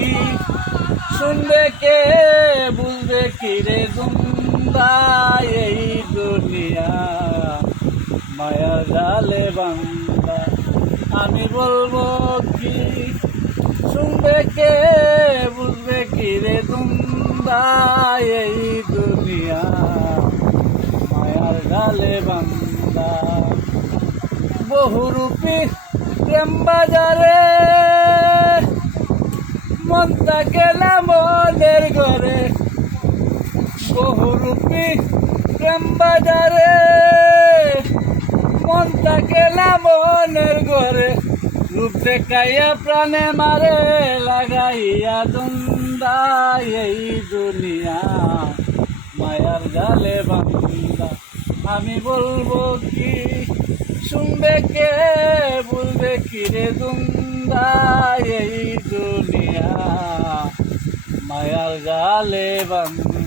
কি শুনবে কে বুঝবে কি রে দুন্দা এই দুনিয়া মায়ার জালে বান্দা আমি বলবো কি শুনবে কে বুঝবে কি রে দুন্দা এই দুনিয়া মায়ার জালে বান্দা বহুরূপী প্রেম বাজারে মনটা গেলা মনের ঘরে বহুরূপী প্রেম বাজারে মনটা গেলা মনের ঘরে রূপ দেখাইয়া প্রাণে মারে লাগাইয়া দুন্দা এই দুনিয়া মায়ার জালে বান্দা আমি বলবো কি শুনবে কে বলবে কি রে দুন্দা এই দুনিয়া মায়ার জালে বান্দা।